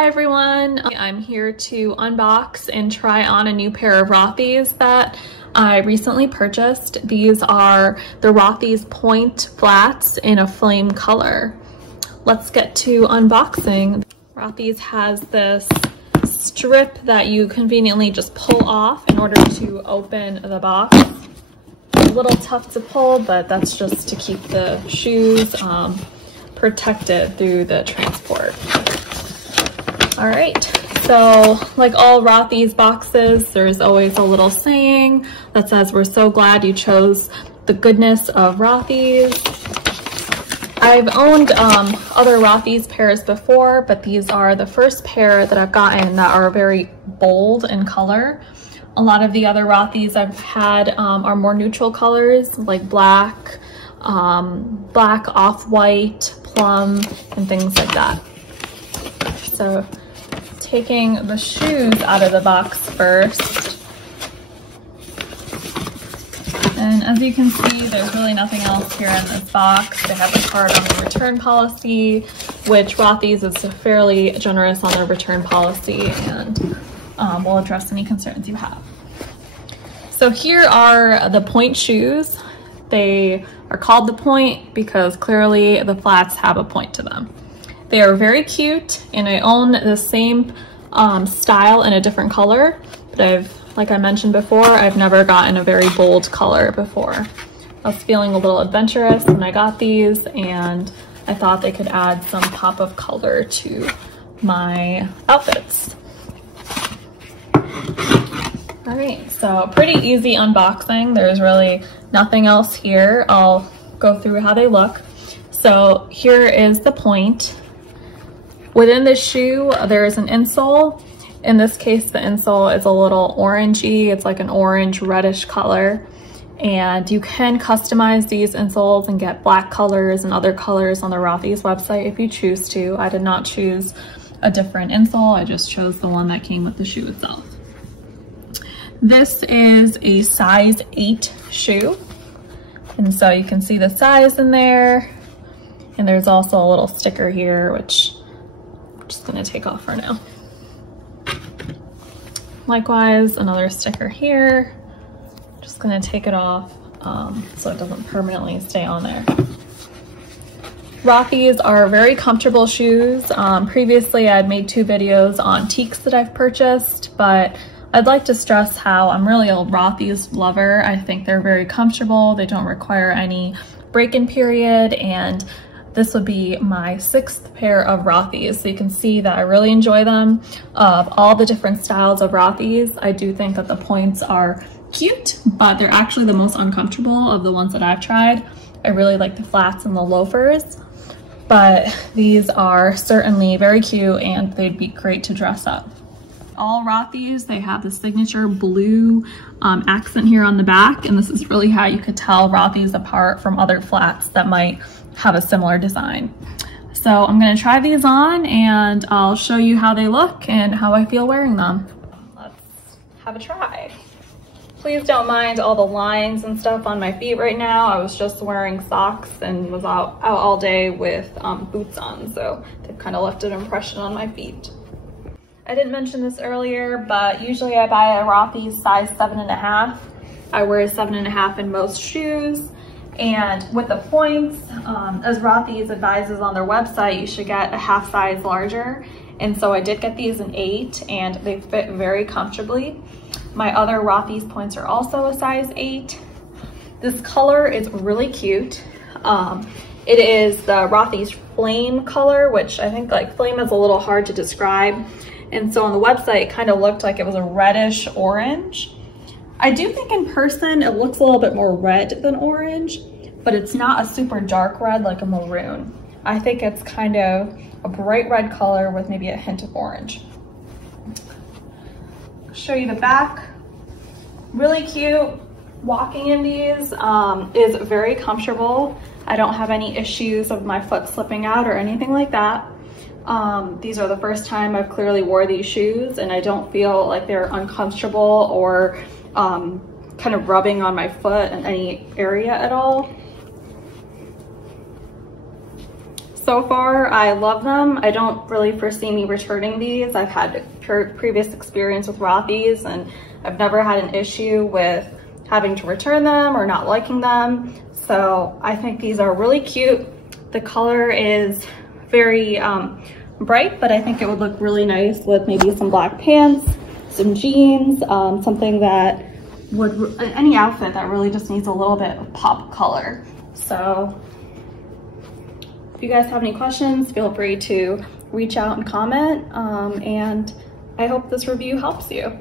Hi everyone, I'm here to unbox and try on a new pair of Rothys that I recently purchased. These are the Rothy's Point Flats in a flame color. Let's get to unboxing. Rothy's has this strip that you conveniently just pull off in order to open the box. A little tough to pull, but that's just to keep the shoes protected through the transport. All right, so like all Rothy's boxes, there's always a little saying that says, "We're so glad you chose the goodness of Rothy's." I've owned other Rothy's pairs before, but these are the first pair that I've gotten that are very bold in color. A lot of the other Rothy's I've had are more neutral colors, like black, off-white, plum, and things like that. So taking the shoes out of the box first. And as you can see, there's really nothing else here in this box. They have a card on the return policy, which Rothy's is fairly generous on their return policy, and will address any concerns you have. So here are the Point shoes. They are called the Point because clearly the flats have a point to them. They are very cute, and I own the same style in a different color, but like I mentioned before, I've never gotten a very bold color before. I was feeling a little adventurous when I got these, and I thought they could add some pop of color to my outfits. All right, so pretty easy unboxing. There's really nothing else here. I'll go through how they look. So here is the Point. Within the shoe, there is an insole. In this case, the insole is a little orangey. It's like an orange reddish color. And you can customize these insoles and get black colors and other colors on the Rothy's website if you choose to. I did not choose a different insole. I just chose the one that came with the shoe itself. This is a size 8 shoe. And so you can see the size in there. And there's also a little sticker here, which I'm just gonna take off for now. Likewise, another sticker here. Just gonna take it off so it doesn't permanently stay on there. Rothy's are very comfortable shoes. Previously, I'd made 2 videos on teaks that I've purchased, but I'd like to stress how I'm really a Rothy's lover. I think they're very comfortable. They don't require any break-in period, and this would be my 6th pair of Rothy's. So you can see that I really enjoy them. Of all the different styles of Rothy's, I do think that the Points are cute, but they're actually the most uncomfortable of the ones that I've tried. I really like the flats and the loafers, but these are certainly very cute and they'd be great to dress up. All Rothy's, they have the signature blue accent here on the back, and this is really how you could tell Rothy's apart from other flats that might have a similar design. So I'm gonna try these on and I'll show you how they look and how I feel wearing them. Let's have a try. Please don't mind all the lines and stuff on my feet right now. I was just wearing socks and was out all day with boots on, so they've kind of left an impression on my feet. I didn't mention this earlier, but usually I buy a Rothy's size 7.5. I wear 7.5 in most shoes. And with the Points, as Rothy's advises on their website, you should get a half size larger. And so I did get these in 8, and they fit very comfortably. My other Rothy's Points are also a size 8. This color is really cute. It is the Rothy's Flame color, which I think like flame is a little hard to describe. And so on the website, it kind of looked like it was a reddish orange. I do think in person, it looks a little bit more red than orange, but it's not a super dark red like a maroon. I think it's kind of a bright red color with maybe a hint of orange. I'll show you the back. Really cute. Walking in these is very comfortable. I don't have any issues of my foot slipping out or anything like that. These are the first time I've clearly wore these shoes, and I don't feel like they're uncomfortable or kind of rubbing on my foot in any area at all. So So far, I love them. I don't really foresee me returning these. I've had previous experience with Rothys and I've never had an issue with having to return them or not liking them. So I think these are really cute. The color is very bright, but I think it would look really nice with maybe some black pants, some jeans, something that would, any outfit that really just needs a little bit of pop color. So if you guys have any questions, feel free to reach out and comment, and I hope this review helps you.